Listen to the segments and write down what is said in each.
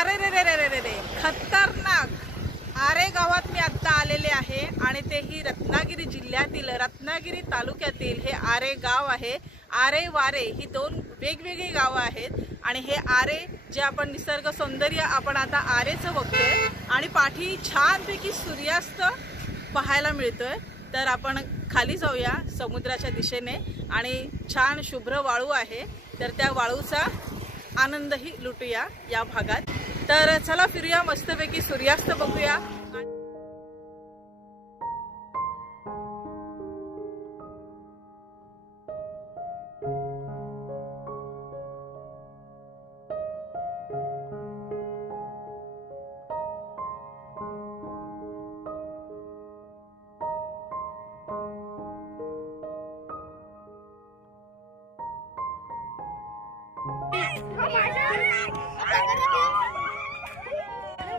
अरे रे रे रे रे रे खतरनाक आरे गावात मी आता आलेले आहे आणि ते ही रत्नागिरी जिल्ह्यातील रत्नागिरी तालुक्यातील हे आरे गाव आहे। आरे वारे ही दोन वेगवेगळी गावं आहेत आणि हे आरे जे आपण निसर्ग सौंदर्य आपण आता आरेचं बघतोय आणि पाठी छानपैकी सूर्यास्त पाहायला मिळतोय। तर आपण खाली जाऊया समुद्राच्या दिशेने आणि छान शुभ्र वाळू आहे, तर त्या वाळूचा आनंदही लुटूया या भागात। तर चला फिरूया, मस्तपैकी सूर्यास्त बघूया।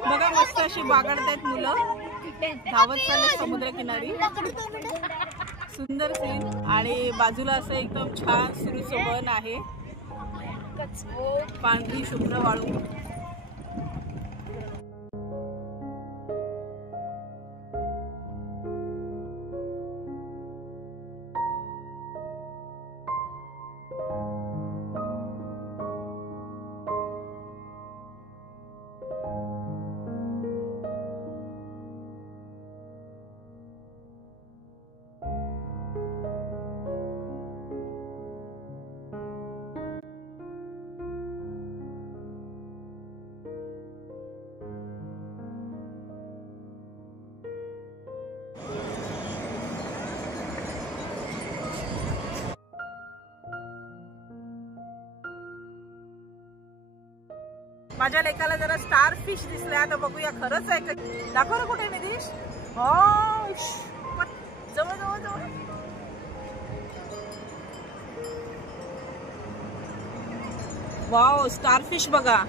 बघा मस्त अशी बागडतायत मुलं, धावत चालले समुद्र किनारी। सुंदर सीन आणि बाजूला असं एकदम छान सुरूचं वन आहे, पांढरी शुभ्र वाळू। माझ्या लेकाला जरा स्टार फिश दिसले, आता बघूया खरंच आहे का। दाखव रे कुठे निधीश। हो जवळ जवळ जवळ। वाव, स्टार फिश बघा।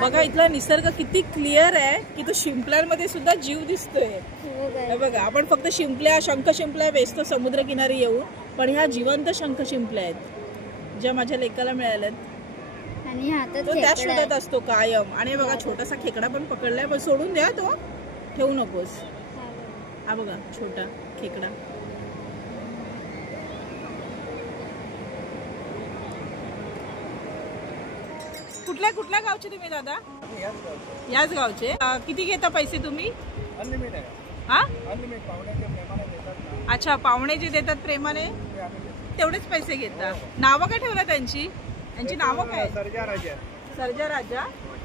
बघा इथला निसर्ग किती क्लिअर आहे की तो शिंपल्यांमध्ये सुद्धा जीव दिसतोय। बघा आपण फक्त शिंपल्या, शंख शिंपल्या वेचतो समुद्र किनारी येऊन, पण ह्या जिवंत शंख शिंपल्या आहेत ज्या माझ्या लेकाला मिळाल्यात आणि तो त्या शोधात असतो कायम। आणि बघा छोटासा खेकडा पण पकडलाय, पण सोडून द्या, तो ठेवू नकोस। हा बघा छोटा खेकडा। कुठल्या कुठल्या गावचे तुम्ही दादा? याच गावचे। किती घेता पैसे तुम्ही? अनलिमिटेड। हा अच्छा, पाहुणे जे देतात प्रेमाने तेवढेच पैसे घेता। नावं काय ठेवलं त्यांची? त्यांची नावं काय? सर्जा राजा।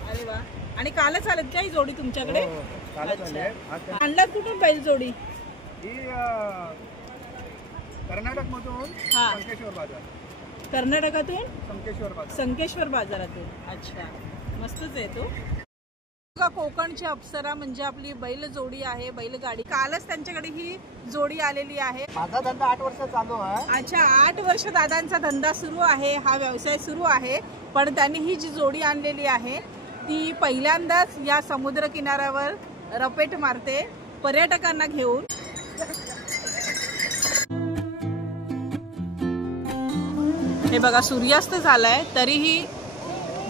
अरे वा। आणि कालच आलेत का ही जोडी तुमच्याकडे? आणलात कुठून बैल जोडी? कर्नाटक मधून, कर्नाटकातून संकेश्वर बाजारातून। अच्छा, मस्तच आहे तो। कोकणची अप्सरा म्हणजे आपली बैल जोडी आहे, बैलगाडी। कालच त्यांच्याकडे ही जोडी आलेली आहे। माझा धंदा 8 वर्ष चालू आहे। अच्छा, 8 वर्ष दादांचा धंदा सुरू आहे, हा व्यवसाय सुरू आहे। पण त्यांनी ही जी जोडी आणलेली आहे ती पहिल्यांदाच या समुद्र किनाऱ्यावर रपेट मारते पर्यटकांना घेऊन। हे बघा सूर्यास्त झालाय, तरीही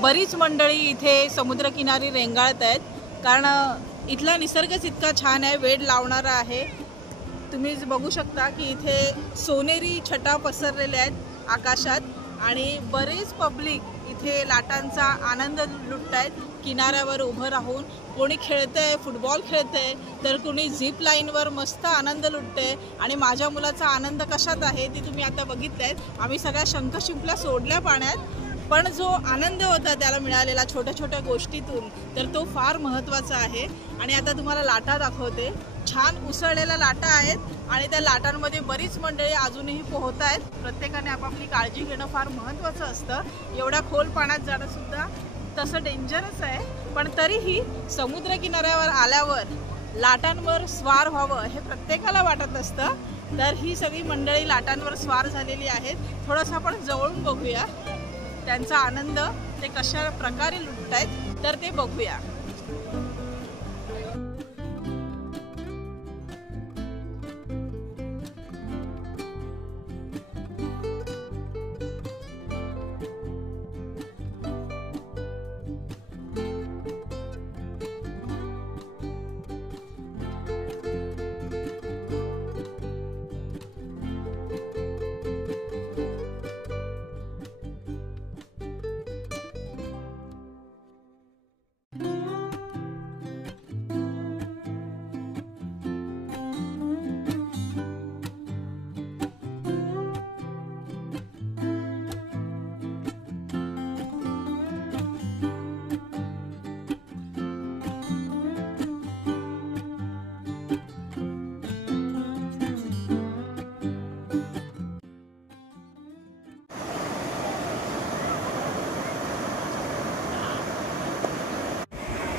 बरीच मंडळी इथे समुद्र किनारी रेंगाळत आहेत, कारण इथला निसर्गच इतका छान आहे, वेड लावणारा आहे। तुम्ही बघू शकता की इथे सोनेरी छटा पसरलेल्या आहेत आकाशात आणि बरेच पब्लिक इथे लाटांचा आनंद लुटतायत किनाऱ्यावर उभं राहून। कोणी खेळतंय, फुटबॉल खेळतंय, तर कोणी झिप लाईनवर मस्त आनंद लुटतंय। आणि माझ्या मुलाचा आनंद कशात आहे ती तुम्ही आता बघितलात। आम्ही सगळ्या शंख शिंपल्या सोडल्या पाण्यात, पण जो आनंद होता त्याला मिळालेला छोट्या छोट्या गोष्टीतून, तर तो फार महत्त्वाचा आहे। आणि आता तुम्हाला लाटा दाखवते, छान उसळलेल्या लाटा आहेत आणि त्या लाटांमध्ये बरीच मंडळी अजूनही पोहत आहेत। प्रत्येकाने आपापली काळजी घेणं फार महत्त्वाचं असतं। एवढ्या खोल पाण्यात जाणं सुद्धा तसं डेंजरस आहे, पण तरीही समुद्र किनाऱ्यावर आल्यावर लाटांवर स्वार व्हावं हे प्रत्येकाला वाटत असतं। तर ही सगळी मंडळी लाटांवर स्वार झालेली आहेत. थोडंसं आपण जवळून बघूया त्यांचा आनंद ते कशा प्रकारे लुटतायत तर ते बघूया.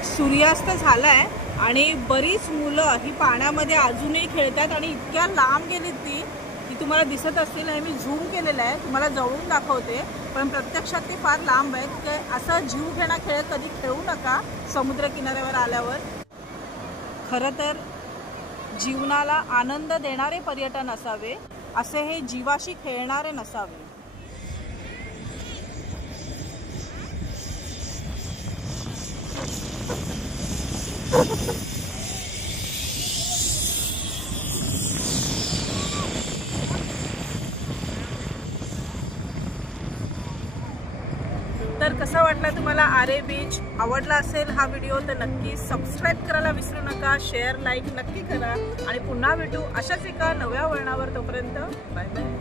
सूर्यास्त झालाय आणि बरीच मुलं ही पाण्यामध्ये अजूनही खेळतात आणि इतक्या लांब गेलीत ती तुम्हाला दिसत असतील. हे मी झूम केलेलं आहे, तुम्हाला जवळून दाखवते, पण प्रत्यक्षात ते फार लांब आहेत. की असं जीव घेणा खेळ कधी खेळू नका समुद्र किनाऱ्यावर आल्यावर. खरं तर जीवनाला आनंद देणारे पर्यटन असावे, असे हे जीवाशी खेळणारे नसावे. तर कसा वाटला तुम्हाला आरे बीच? आवडला असेल हा व्हिडिओ तर नक्की सबस्क्राईब करायला विसरू नका. शेअर लाईक नक्की करा आणि पुन्हा भेटू अशाच एका नव्या वळणावर. तोपर्यंत बाय बाय.